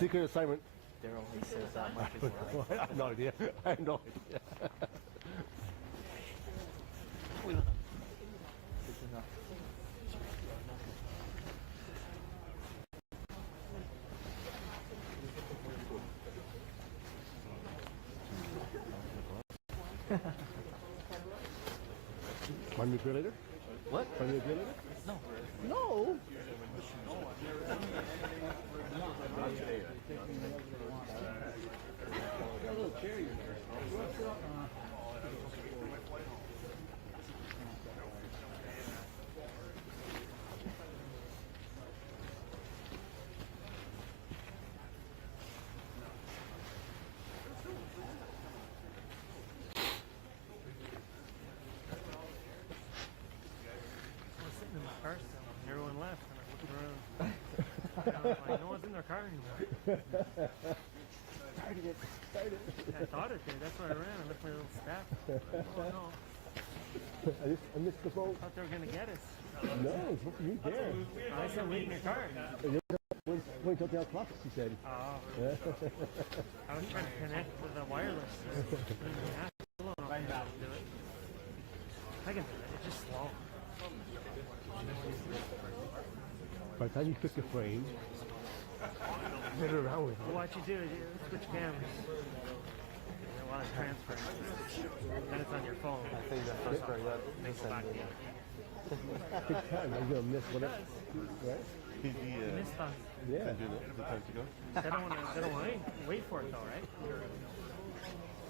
Secret assignment. Daryl, he says that much is right. I have no idea. I have no idea. We don't know. Good enough. Find me a beer later? What? Find me a beer later? No. No! Sitting in my car still. Everyone left. And I'm looking around. And I was like, no one's in their car anymore. Started it. I thought it did. That's why I ran. I left my little staff. Oh no. I missed the boat. I thought they were going to get us. No, it's what you there. I said, wait in your car. Wait until the clock, she said. Oh. Yeah. I was trying to connect with the wireless. Yeah, I can do it. I can do it. It's just slow. By the time you pick your frame, get it around with Well, what you do is you switch cameras. While it's transferring. Then it's on your phone. I think the first part that They go back to you. Take time. I'm gonna miss whatever. Right? You missed on. Yeah. They don't want to wait for it though, right?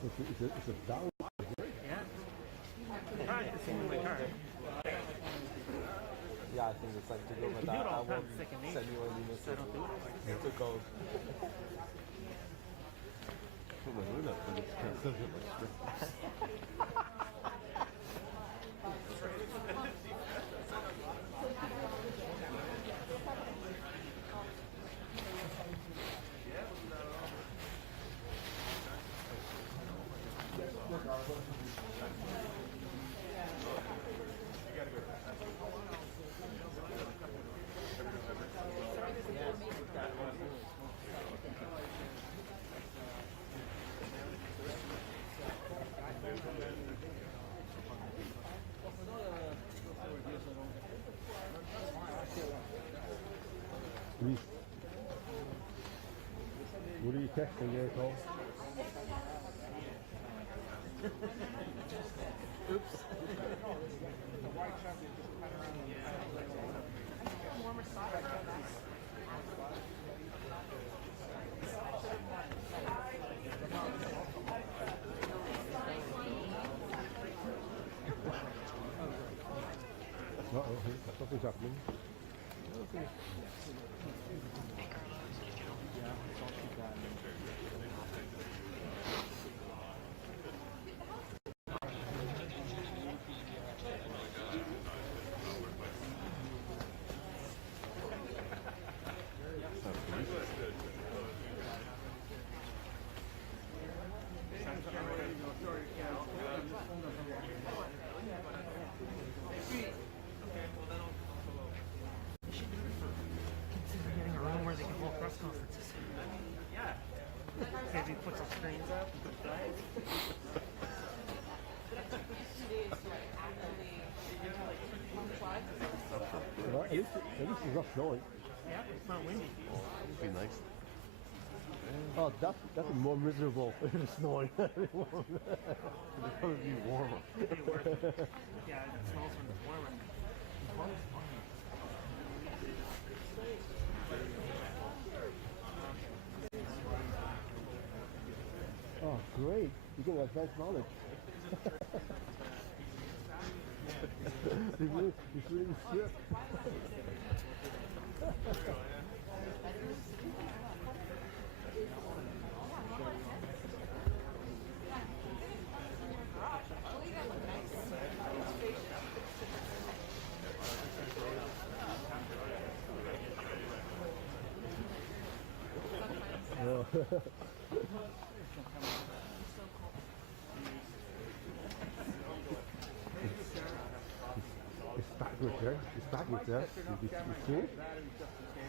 It's a dollar. Yeah. Practicing in my car. yeah, I think it's like to go, You but do it I all the time, won't second nature. send you any message. I don't do it. To go. What are you texting there, Cole? Oops. Uh-oh, something's happening. Getting a room where they can hold press conferences. Yeah. Maybe put some screens up. Well, at least it's not snowing. Yeah, it's not windy. That'd be nice. Oh, that's more miserable if it's snowing. It's gonna be warmer. It'd be worse. Yeah, it smells when it's warmer. Oh, great. You get advanced knowledge. He's really strict. It's backwards there. It's backwards there. You see it?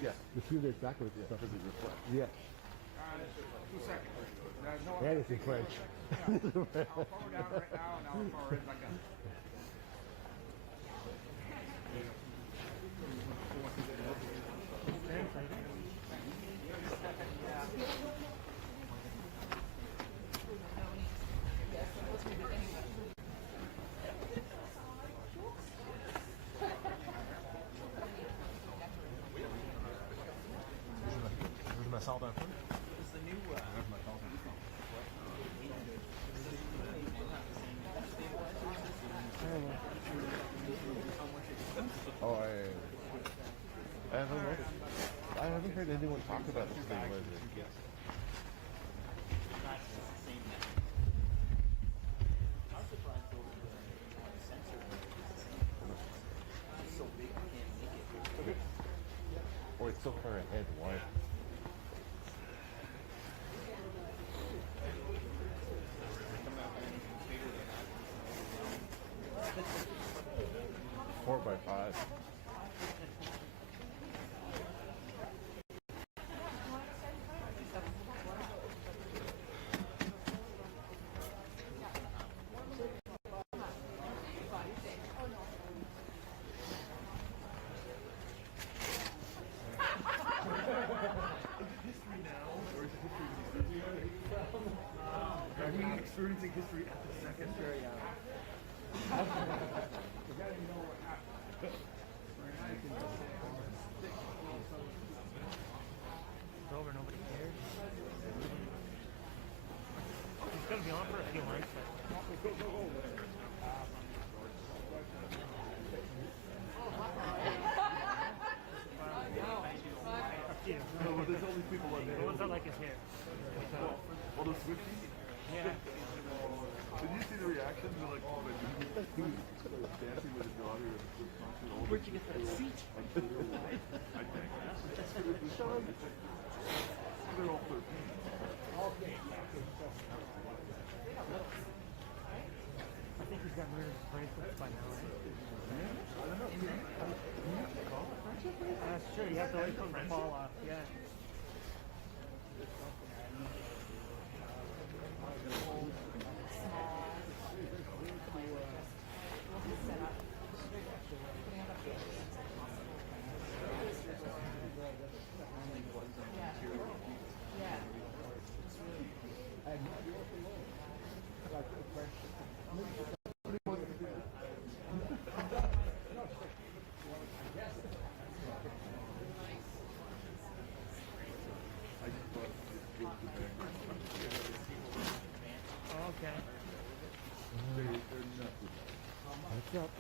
Yeah. The field is backwards. Yeah. Because it reflects. Yeah. And it's in French. Where's my salt on? Oh, I haven't noticed. I haven't heard anyone talk about this thing lately. Oh, it's so far ahead. Why? Four by five. Experiencing history at the second. It's over, nobody cares. He's gonna be on for a few months, but a few. No, but there's only people like The ones that like his hair. all those Swifties. Yeah. Did you see the reactions? They're like, oh, my dude, he was dancing with his daughter at the concert. Where'd you get that seat? I think. They're all 13. I think he's gotten rid of his bracelets by now, right? That's true, you have to wait for them to fall off, yeah. Okay. What's up? What's up?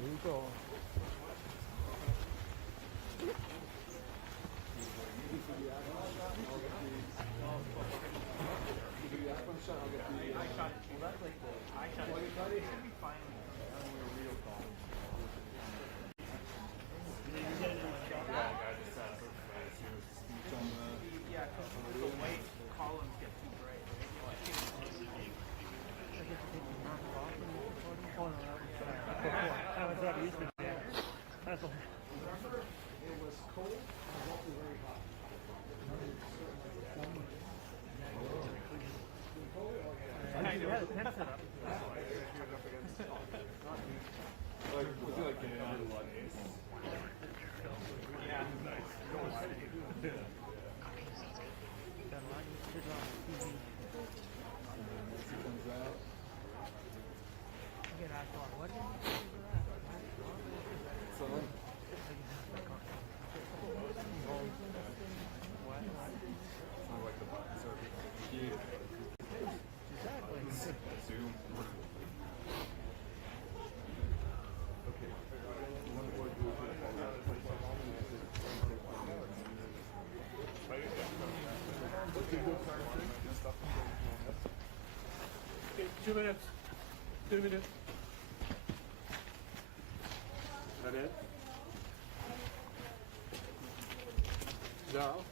Here you go. Oh, no, that was what it used to be. That's a... Hey, you had a tent set up. Like, was he like getting out of the line? Got a lot of shit on TV. He comes out. I get asked a lot, what do you think So then, sounds like the button service. Yeah. Exactly. Zoom. Okay. One more do Okay, 2 minutes. 2 minutes. That it? No.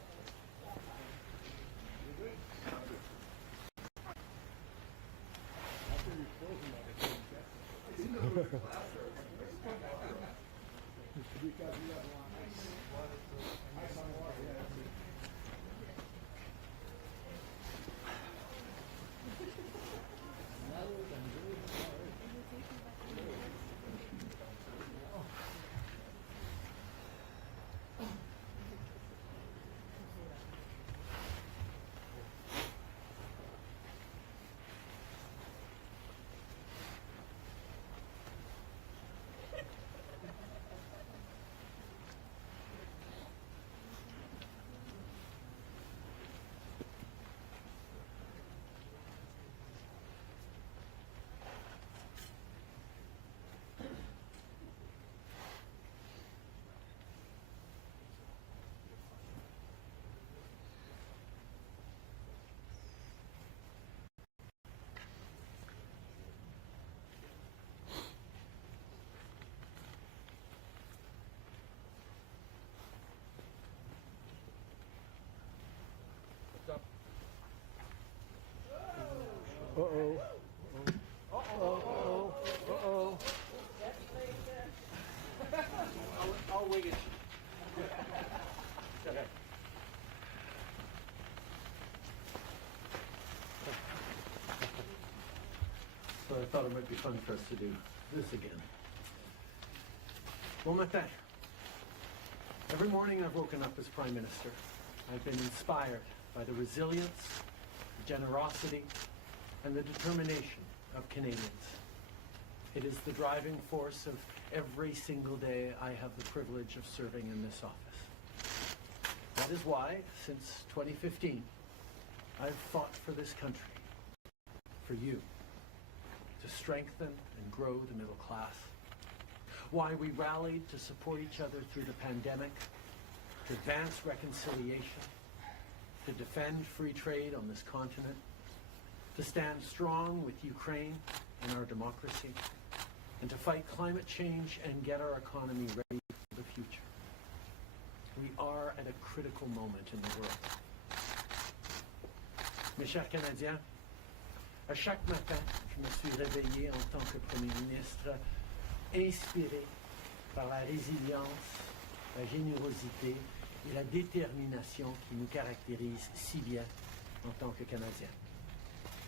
Uh-oh. Uh-oh. Uh-oh. I'll wing it. Okay. So I thought it might be fun for us to do this again. Bon matin. Every morning I've woken up as Prime Minister. I've been inspired by the resilience, the generosity, and the determination of Canadians. It is the driving force of every single day I have the privilege of serving in this office. That is why, since 2015, I've fought for this country, for you, to strengthen and grow the middle class. Why we rallied to support each other through the pandemic, to advance reconciliation, to defend free trade on this continent, to stand strong with Ukraine and our democracy, and to fight climate change and get our economy ready for the future. We are at a critical moment in the world. Mes chers Canadiens, à chaque matin, je me suis réveillé en tant que Premier ministre, inspiré par la résilience, la générosité et la détermination qui nous caractérisent si bien en tant que Canadiens.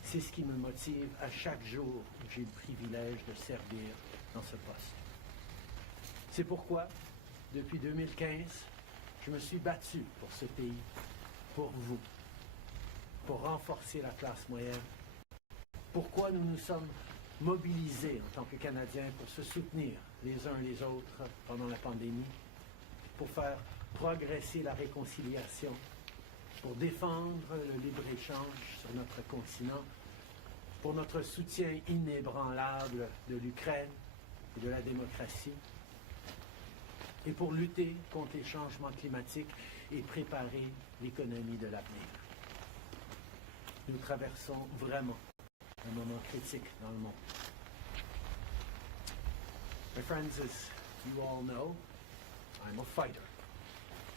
C'est ce qui me motive à chaque jour où j'ai le privilège de servir dans ce poste. C'est pourquoi, depuis 2015, je me suis battu pour ce pays, pour vous, pour renforcer la classe moyenne. Pourquoi nous nous sommes mobilisés en tant que Canadiens pour se soutenir les uns les autres pendant la pandémie, pour faire progresser la réconciliation, pour défendre le libre-échange sur notre continent, pour notre soutien inébranlable de l'Ukraine et de la démocratie, et pour lutter contre les changements climatiques et préparer l'économie de l'avenir. Nous traversons vraiment un moment critique dans le monde. My friends, as you all know, I'm a fighter.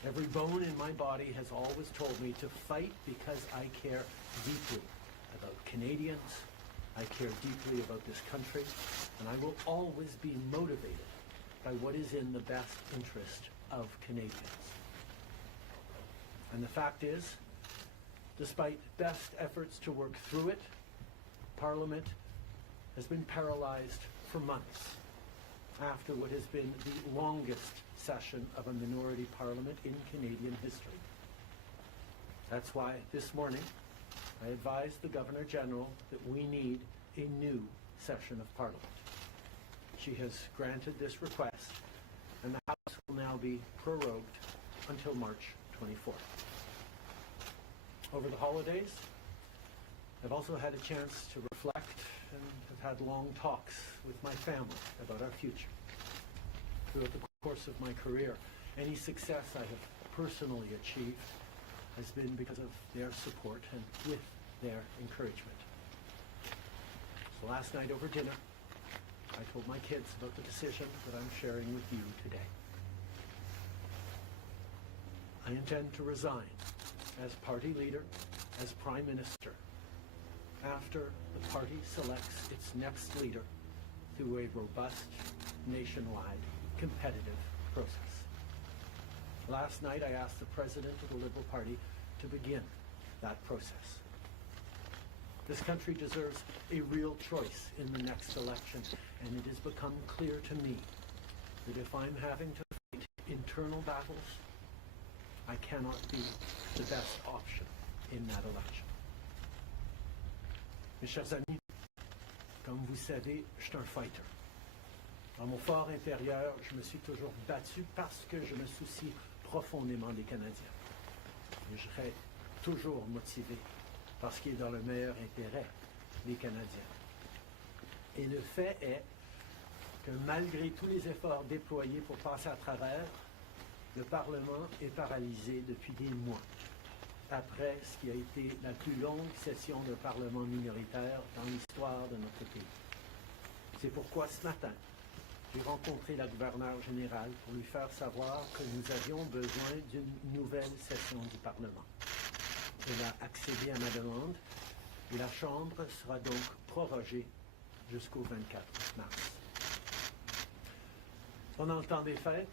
Every bone in my body has always told me to fight because I care deeply about Canadians, I care deeply about this country, and I will always be motivated by what is in the best interest of Canadians. And the fact is, despite best efforts to work through it, Parliament has been paralyzed for months after what has been the longest session of a minority parliament in Canadian history. That's why this morning I advised the Governor-General that we need a new session of Parliament. She has granted this request, and the House will now be prorogued until March 24th. Over the holidays, I've also had a chance to reflect and have had long talks with my family about our future. Throughout the course of my career, any success I have personally achieved has been because of their support and with their encouragement. So last night over dinner, I told my kids about the decision that I'm sharing with you today. I intend to resign as party leader, as Prime Minister, after the party selects its next leader through a robust, nationwide, competitive process. Last night, I asked the president of the Liberal Party to begin that process. This country deserves a real choice in the next election, and it has become clear to me that if I'm having to fight internal battles, I cannot be the best option in that election. Mes chers amis, comme vous savez, je suis un fighter. Dans mon fort intérieur, je me suis toujours battu parce que je me soucie profondément des Canadiens. Et je serai toujours motivé par ce qui est dans le meilleur intérêt des Canadiens. Et le fait est que malgré tous les efforts déployés pour passer à travers, le Parlement est paralysé depuis des mois, après ce qui a été la plus longue session de Parlement minoritaire dans l'histoire de notre pays. C'est pourquoi ce matin, j'ai rencontré la gouverneure générale pour lui faire savoir que nous avions besoin d'une nouvelle session du Parlement. Elle a accédé à ma demande et la Chambre sera donc prorogée jusqu'au 24 mars. Pendant le temps des fêtes,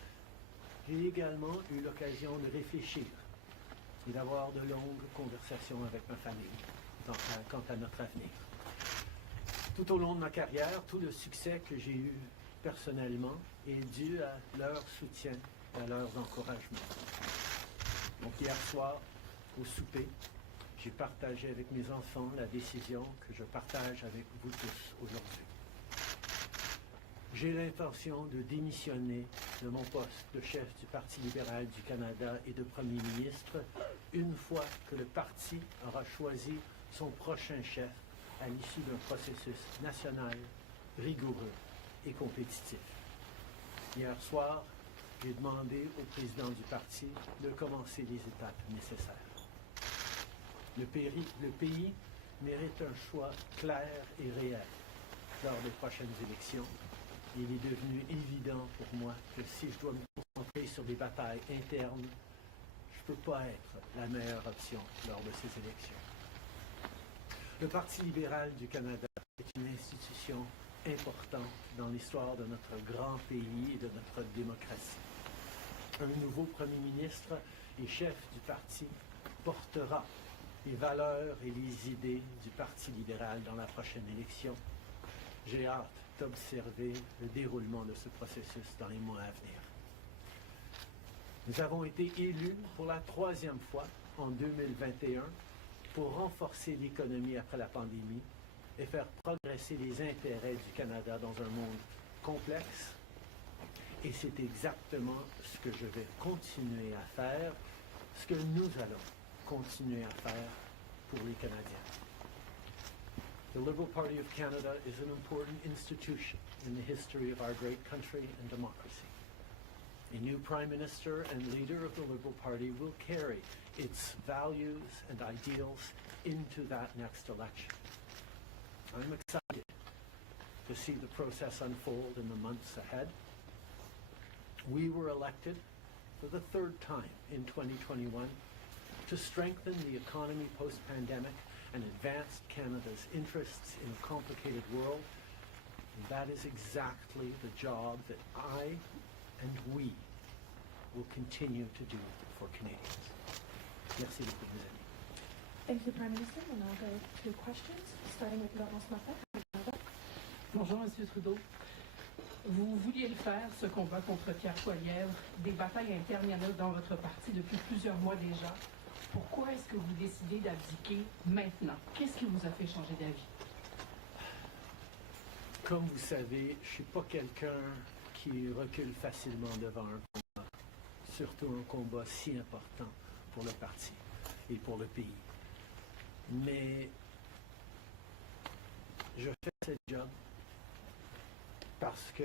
j'ai également eu l'occasion de réfléchir et d'avoir de longues conversations avec ma famille quant à notre avenir. Tout au long de ma carrière, tout le succès que j'ai eu personnellement est dû à leur soutien et à leurs encouragements. Donc hier soir, au souper, j'ai partagé avec mes enfants la décision que je partage avec vous tous aujourd'hui. J'ai l'intention de démissionner de mon poste de chef du Parti libéral du Canada et de Premier ministre une fois que le parti aura choisi son prochain chef à l'issue d'un processus national, rigoureux et compétitif. Hier soir, j'ai demandé au président du parti de commencer les étapes nécessaires. Le pays mérite un choix clair et réel lors des prochaines élections. Il est devenu évident pour moi que si je dois me concentrer sur des batailles internes, je ne peux pas être la meilleure option lors de ces élections. Le Parti libéral du Canada est une institution importante dans l'histoire de notre grand pays et de notre démocratie. Un nouveau premier ministre et chef du parti portera les valeurs et les idées du Parti libéral dans la prochaine élection. J'ai hâte d'observer le déroulement de ce processus dans les mois à venir. Nous avons été élus pour la 3e fois en 2021 pour renforcer l'économie après la pandémie et faire progresser les intérêts du Canada dans un monde complexe. Et c'est exactement ce que je vais continuer à faire, ce que nous allons continuer à faire pour les Canadiens. The Liberal Party of Canada is an important institution in the history of our great country and democracy. A new Prime Minister and leader of the Liberal Party will carry its values and ideals into that next election. I'm excited to see the process unfold in the months ahead. We were elected for the 3rd time in 2021 to strengthen the economy post-pandemic and advance Canada's interests in a complicated world. And that is exactly the job that I and we will continue to do for Canadians. Merci beaucoup, mes amis. Thank you, Prime Minister. We'll now go to questions, starting with Laurence Martin. Bonjour, M. Trudeau. Vous vouliez le faire, ce combat contre Pierre Poilievre. Des batailles internes, il y en a dans votre parti depuis plusieurs mois déjà. Pourquoi est-ce que vous décidez d'abdiquer maintenant? Qu'est-ce qui vous a fait changer d'avis? Comme vous savez, je ne suis pas quelqu'un qui recule facilement devant un combat, surtout un combat si important pour le parti et pour le pays. Mais je fais ce job parce que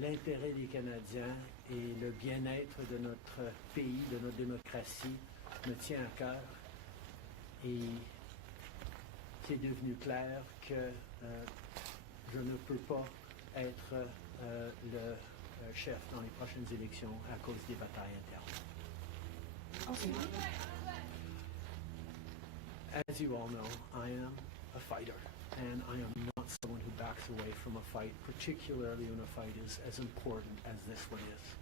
l'intérêt des Canadiens et le bien-être de notre pays, de notre démocratie, me tient à cœur. Et c'est devenu clair que je ne peux pas être le chef dans les prochaines élections à cause des batailles internes. As you all know, I am a fighter, and I am not someone who backs away from a fight, particularly when a fight is as important as this one is.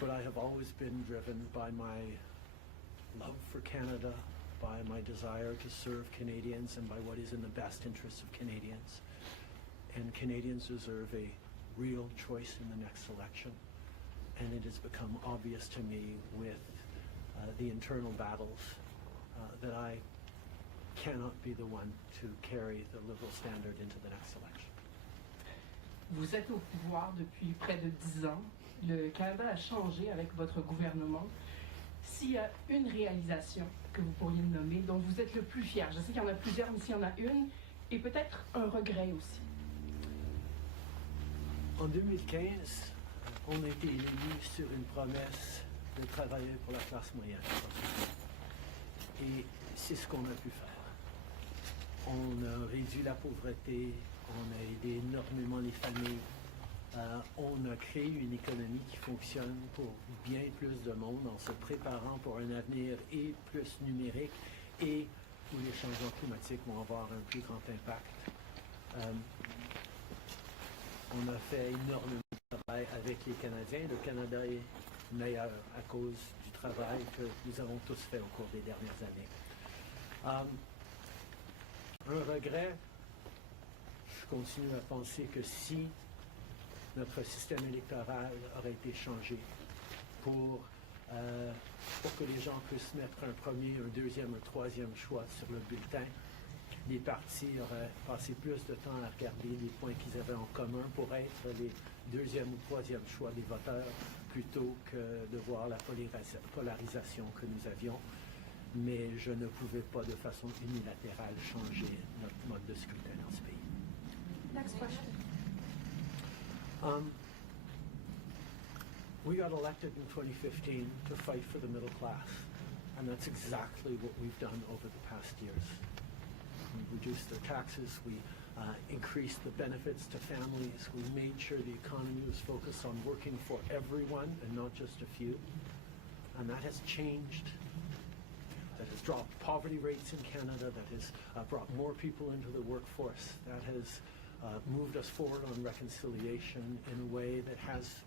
but I have always been driven by my love for Canada, by my desire to serve Canadians, and by what is in the best interests of Canadians. And Canadians deserve a real choice in the next election. And it has become obvious to me with the internal battles that I cannot be the one to carry the Liberal standard into the next election. Vous êtes au pouvoir depuis près de 10 ans. Le Canada a changé avec votre gouvernement. S'il y a une réalisation que vous pourriez me nommer, dont vous êtes le plus fier, je sais qu'il y en a plusieurs, mais s'il y en a une, et peut-être un regret aussi. En 2015, on a été élus sur une promesse de travailler pour la classe moyenne. Et c'est ce qu'on a pu faire. On a réduit la pauvreté, on a aidé énormément les familles, on a créé une économie qui fonctionne pour bien plus de monde en se préparant pour un avenir et plus numérique et où les changements climatiques vont avoir un plus grand impact. On a fait énormément de travail avec les Canadiens. Le Canada est meilleur à cause du travail que nous avons tous fait au cours des dernières années. Un regret, je continue à penser que si notre système électoral aurait été changé pour que les gens puissent mettre un premier, un deuxième, un troisième choix sur le bulletin, les partis auraient passé plus de temps à regarder les points qu'ils avaient en commun pour être les deuxième ou troisième choix des voteurs plutôt que de voir la polarisation que nous avions. Mais je ne pouvais pas de façon unilatérale changer notre mode de scrutin dans ce pays. Next question. We got elected in 2015 to fight for the middle class, and that's exactly what we've done over the past years. We reduced their taxes, we increased the benefits to families, we made sure the economy was focused on working for everyone and not just a few, and that has changed. That has dropped poverty rates in Canada, that has brought more people into the workforce, that has moved us forward on reconciliation in a way that has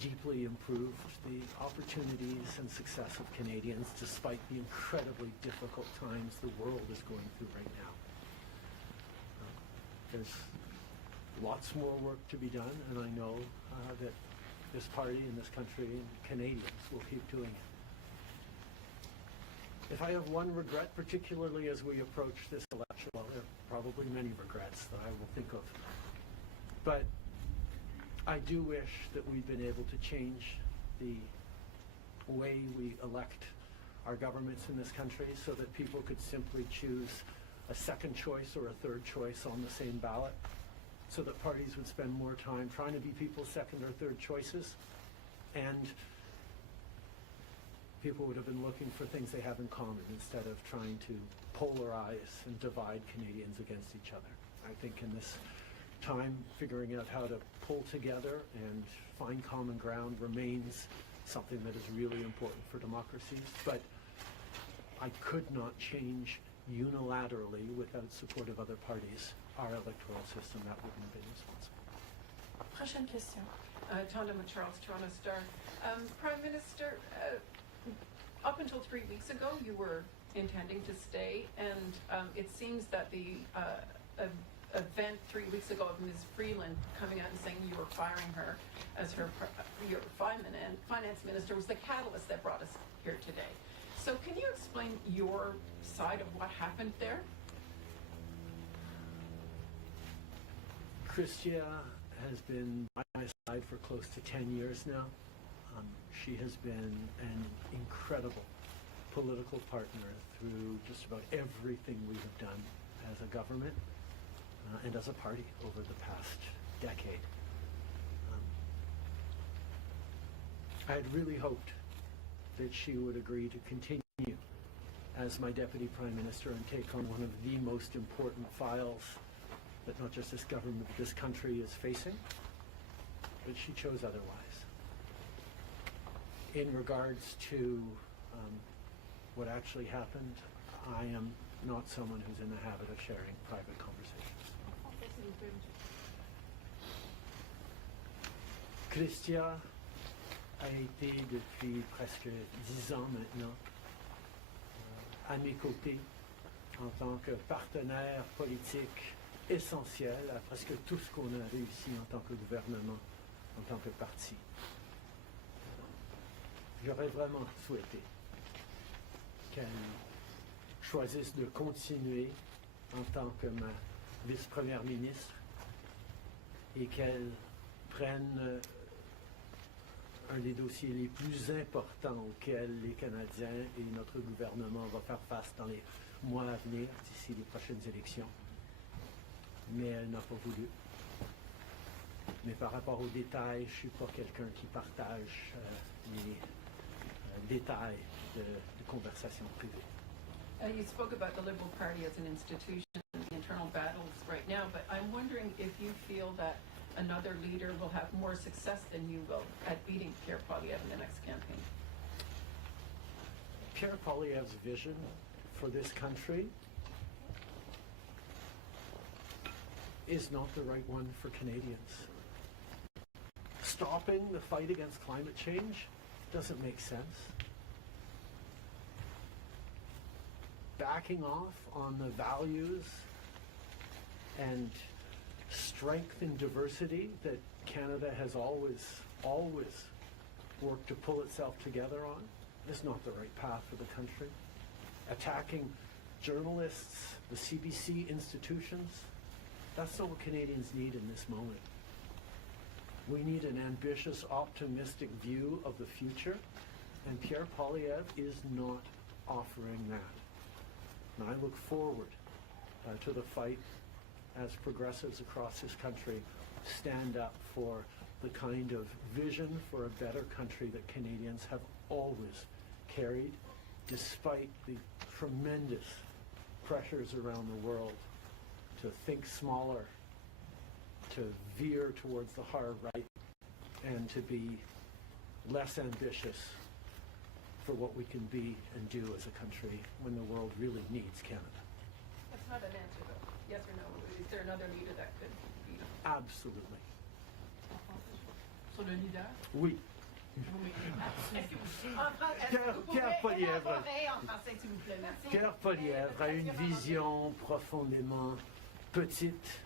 deeply improved the opportunities and success of Canadians despite the incredibly difficult times the world is going through right now. There's lots more work to be done, and I know that this party and this country and Canadians will keep doing it. If I have one regret, particularly as we approach this election, well, there are probably many regrets that I will think of, but I do wish that we've been able to change the way we elect our governments in this country so that people could simply choose a second choice or a third choice on the same ballot, so that parties would spend more time trying to be people's second or third choices, and people would have been looking for things they have in common instead of trying to polarize and divide Canadians against each other. I think in this time, figuring out how to pull together and find common ground remains something that is really important for democracies, but I could not change unilaterally without support of other parties our electoral system. That wouldn't have been responsible. Prochaine question. Tonda Charles, Toronto Star. Prime Minister, up until 3 weeks ago, you were intending to stay, and it seems that the event 3 weeks ago of Ms. Freeland coming out and saying you were firing her as your finance minister was the catalyst that brought us here today. So can you explain your side of what happened there? Chrystia has been by my side for close to 10 years now. She has been an incredible political partner through just about everything we have done as a government and as a party over the past decade. I had really hoped that she would agree to continue as my Deputy Prime Minister and take on one of the most important files that not just this government, but this country is facing, but she chose otherwise. In regards to what actually happened, I am not someone who's in the habit of sharing private conversations. Chrystia a été depuis presque 10 ans maintenant à mes côtés en tant que partenaire politique essentiel à presque tout ce qu'on a réussi en tant que gouvernement, en tant que parti. J'aurais vraiment souhaité qu'elle choisisse de continuer en tant que ma vice-première ministre et qu'elle prenne un des dossiers les plus importants auxquels les Canadiens et notre gouvernement vont faire face dans les mois à venir, d'ici les prochaines élections. Mais elle n'a pas voulu. Mais par rapport aux détails, je ne suis pas quelqu'un qui partage les détails de conversations privées. You spoke about the Liberal Party as an institution and the internal battles right now, but I'm wondering if you feel that another leader will have more success than you will at beating Pierre Poilievre in the next campaign. Pierre Poilievre's vision for this country is not the right one for Canadians. Stopping the fight against climate change doesn't make sense. Backing off on the values and strength and diversity that Canada has always worked to pull itself together on is not the right path for the country. Attacking journalists, the CBC institutions, that's not what Canadians need in this moment. We need an ambitious, optimistic view of the future, and Pierre Poilievre is not offering that. And I look forward to the fight as progressives across this country stand up for the kind of vision for a better country that Canadians have always carried, despite the tremendous pressures around the world to think smaller, to veer towards the hard right, and to be less ambitious for what we can be and do as a country when the world really needs Canada. That's not an answer, though. Yes or no? Is there another leader that could beat him? Absolutely. Sur le leader? Oui. Pierre Poilievre. Pierre Poilievre a une vision profondément petite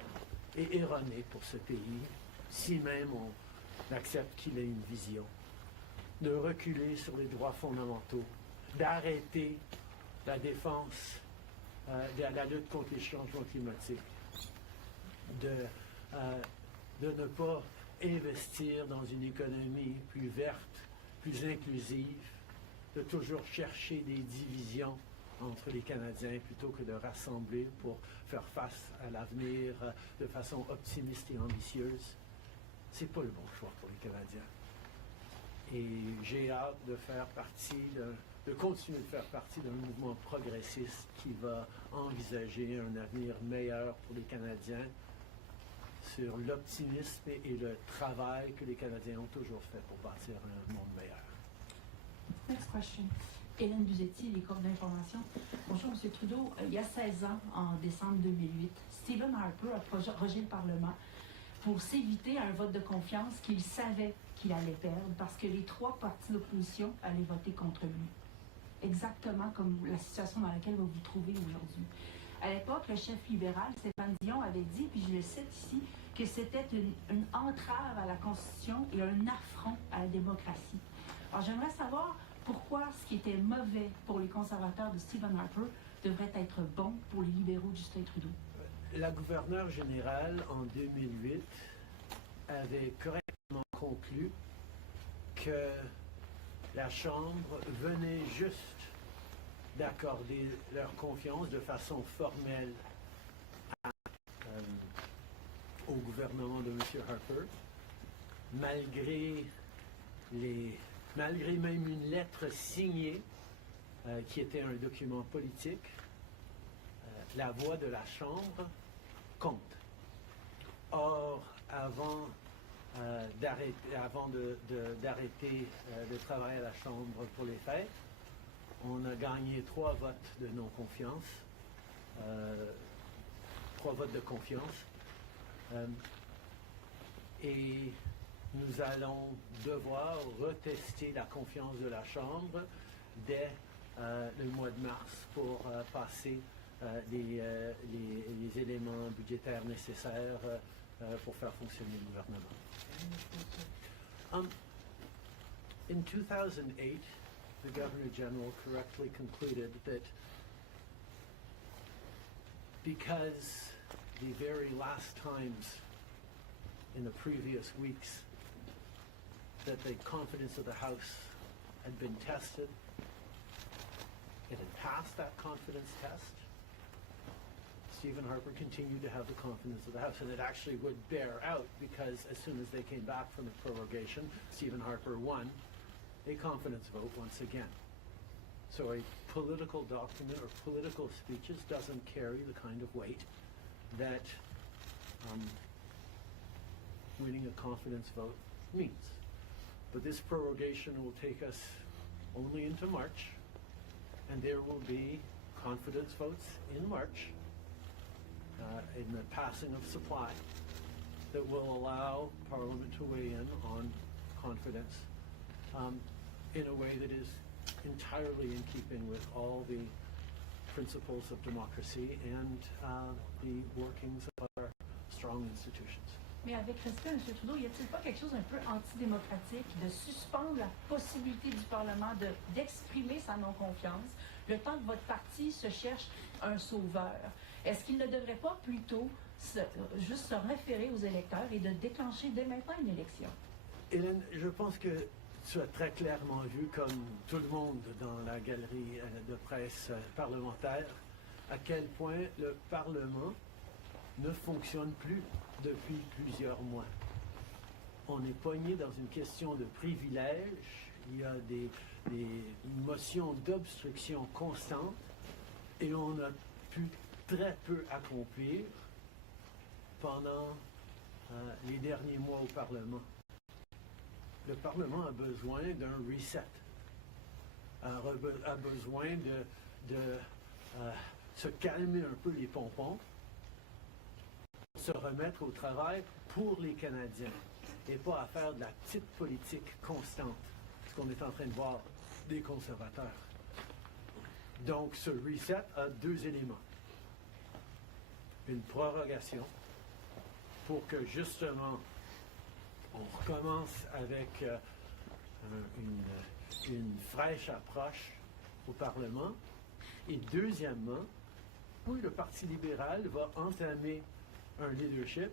et erronée pour ce pays, si même on accepte qu'il ait une vision, de reculer sur les droits fondamentaux, d'arrêter la défense de la lutte contre les changements climatiques, de ne pas investir dans une économie plus verte, plus inclusive, de toujours chercher des divisions entre les Canadiens plutôt que de rassembler pour faire face à l'avenir de façon optimiste et ambitieuse. C'est pas le bon choix pour les Canadiens. Et j'ai hâte de faire partie, de continuer de faire partie d'un mouvement progressiste qui va envisager un avenir meilleur pour les Canadiens sur l'optimisme et le travail que les Canadiens ont toujours fait pour bâtir un monde meilleur. Next question. Hélène Buzetti, les corps d'information. Bonjour, M. Trudeau. Il y a 16 ans, en décembre 2008, Stephen Harper a rejeté le Parlement pour s'éviter un vote de confiance qu'il savait qu'il allait perdre parce que les 3 partis d'opposition allaient voter contre lui. Exactement comme la situation dans laquelle vous vous trouvez aujourd'hui. À l'époque, le chef libéral, Stéphane Dion, avait dit, puis je le cite ici, que c'était une entrave à la Constitution et un affront à la démocratie. Alors, j'aimerais savoir pourquoi ce qui était mauvais pour les conservateurs de Stephen Harper devrait être bon pour les libéraux de Justin Trudeau. La gouverneure générale, en 2008, avait correctement conclu que la Chambre venait juste d'accorder leur confiance de façon formelle au gouvernement de M. Harper, malgré même une lettre signée qui était un document politique. La voix de la Chambre compte. Or, avant d'arrêter de travailler à la Chambre pour les fêtes, on a gagné 3 votes de non-confiance, 3 votes de confiance. Et nous allons devoir retester la confiance de la Chambre dès le mois de mars pour passer les éléments budgétaires nécessaires pour faire fonctionner le gouvernement. In 2008, the Governor General correctly concluded that because the very last times in the previous weeks that the confidence of the House had been tested, it had passed that confidence test. Stephen Harper continued to have the confidence of the House, and it actually would bear out because as soon as they came back from the prorogation, Stephen Harper won a confidence vote once again. So a political document or political speeches doesn't carry the kind of weight that winning a confidence vote means. But this prorogation will take us only into March, and there will be confidence votes in March in the passing of supply that will allow Parliament to weigh in on confidence in a way that is entirely in keeping with all the principles of democracy and the workings of our strong institutions. Mais avec respect, M. Trudeau, y a-t-il pas quelque chose un peu antidémocratique de suspendre la possibilité du Parlement d'exprimer sa non-confiance le temps que votre parti se cherche un sauveur? Est-ce qu'il ne devrait pas plutôt juste se référer aux électeurs et de déclencher dès maintenant une élection? Hélène, je pense que tu as très clairement vu, comme tout le monde dans la galerie de presse parlementaire, à quel point le Parlement ne fonctionne plus depuis plusieurs mois. On est pogné dans une question de privilèges, il y a des motions d'obstruction constantes et on a pu très peu accomplir pendant les derniers mois au Parlement. Le Parlement a besoin d'un reset, a besoin de se calmer un peu les pompons, se remettre au travail pour les Canadiens et pas à faire de la petite politique constante, ce qu'on est en train de voir des conservateurs. Donc ce reset a deux éléments. Une prorogation pour que justement on recommence avec une fraîche approche au Parlement. Et deuxièmement, oui, le Parti libéral va entamer un leadership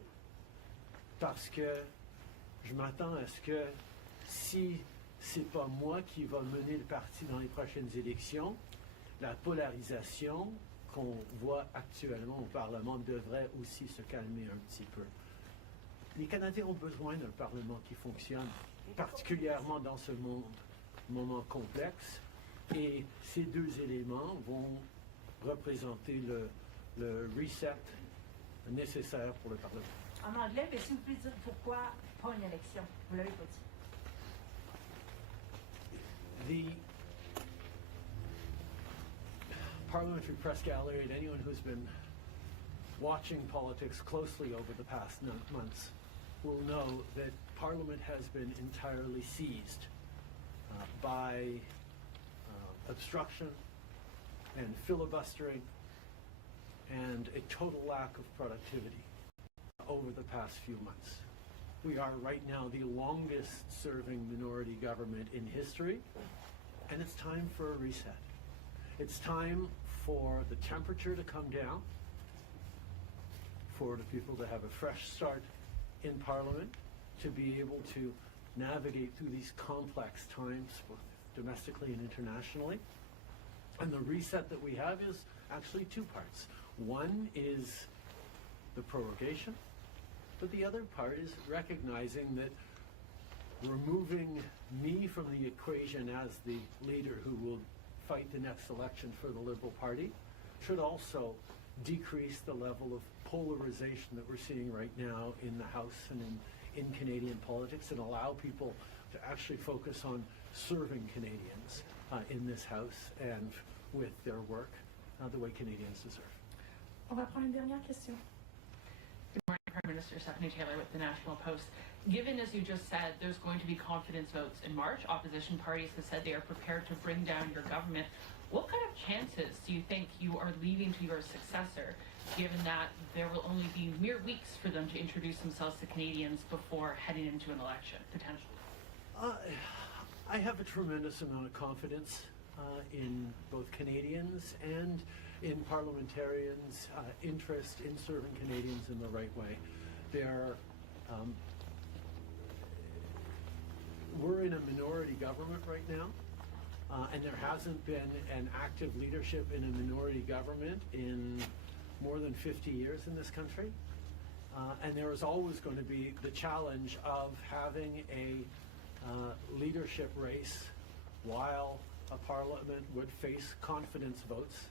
parce que je m'attends à ce que si c'est pas moi qui va mener le parti dans les prochaines élections, la polarisation qu'on voit actuellement au Parlement devrait aussi se calmer un petit peu. Les Canadiens ont besoin d'un Parlement qui fonctionne, particulièrement dans ce moment complexe, et ces deux éléments vont représenter le reset nécessaire pour le Parlement. En anglais, mais si vous pouvez dire pourquoi pas une élection? Vous l'avez pas dit. The parliamentary press gallery and anyone who's been watching politics closely over the past months will know that Parliament has been entirely seized by obstruction and filibustering and a total lack of productivity over the past few months. We are right now the longest serving minority government in history, and it's time for a reset. It's time for the temperature to come down, for the people to have a fresh start in Parliament, to be able to navigate through these complex times, both domestically and internationally. And the reset that we have is actually two parts. One is the prorogation, but the other part is recognizing that removing me from the equation as the leader who will fight the next election for the Liberal Party should also decrease the level of polarization that we're seeing right now in the House and in Canadian politics, and allow people to actually focus on serving Canadians in this House and with their work the way Canadians deserve. On va prendre une dernière question. Good morning, Prime Minister Stephanie Taylor with the National Post. Given, as you just said, there's going to be confidence votes in March, opposition parties have said they are prepared to bring down your government. What kind of chances do you think you are leaving to your successor, given that there will only be mere weeks for them to introduce themselves to Canadians before heading into an election, potentially? I have a tremendous amount of confidence in both Canadians and in parliamentarians' interest in serving Canadians in the right way. We're in a minority government right now, and there hasn't been an active leadership in a minority government in more than 50 years in this country. And there is always going to be the challenge of having a leadership race while a parliament would face confidence votes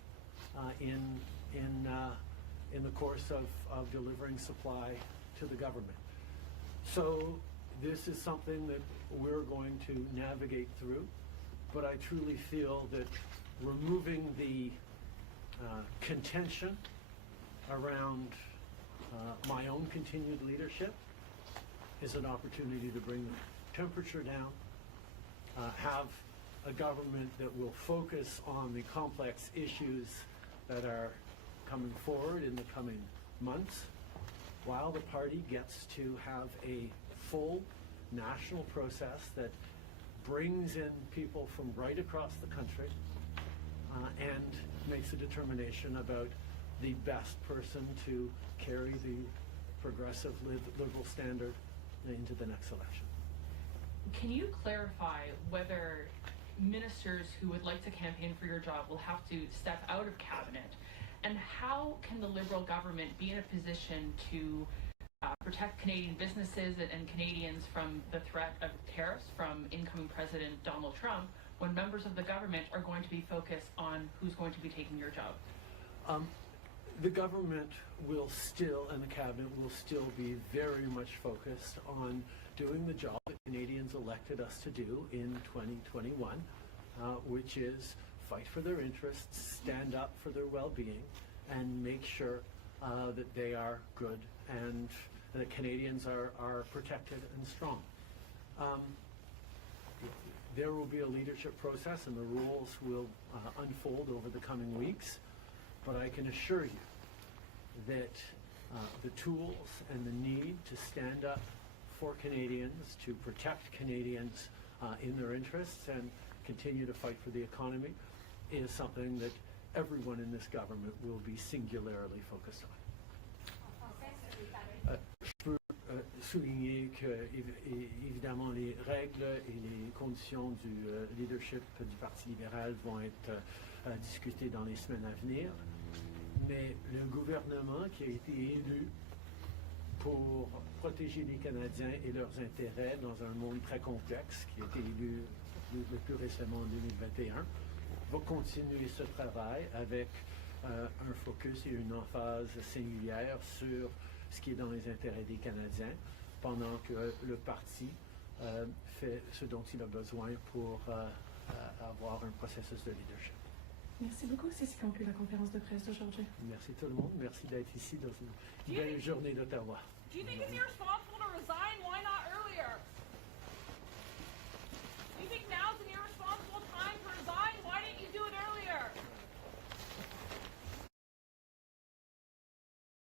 in the course of delivering supply to the government. So this is something that we're going to navigate through, but I truly feel that removing the contention around my own continued leadership is an opportunity to bring the temperature down, have a government that will focus on the complex issues that are coming forward in the coming months, while the party gets to have a full national process that brings in people from right across the country and makes a determination about the best person to carry the progressive liberal standard into the next election. Can you clarify whether ministers who would like to campaign for your job will have to step out of cabinet, and how can the Liberal government be in a position to protect Canadian businesses and Canadians from the threat of tariffs from incoming President Donald Trump when members of the government are going to be focused on who's going to be taking your job? The government will still, and the cabinet will still be very much focused on doing the job that Canadians elected us to do in 2021, which is fight for their interests, stand up for their well-being, and make sure that they are good and that Canadians are protected and strong. There will be a leadership process and the rules will unfold over the coming weeks, but I can assure you that the tools and the need to stand up for Canadians, to protect Canadians in their interests and continue to fight for the economy is something that everyone in this government will be singularly focused on. Je peux souligner que évidemment les règles et les conditions du leadership du Parti libéral vont être discutées dans les semaines à venir, mais le gouvernement qui a été élu pour protéger les Canadiens et leurs intérêts dans un monde très complexe, qui a été élu le plus récemment en 2021, va continuer ce travail avec un focus et une emphase singulière sur ce qui est dans les intérêts des Canadiens, pendant que le parti fait ce dont il a besoin pour avoir un processus de leadership. Merci beaucoup. C'est ce qui conclut la conférence de presse d'aujourd'hui. Merci tout le monde. Merci d'être ici dans une belle journée d'Ottawa. Do you think it's irresponsible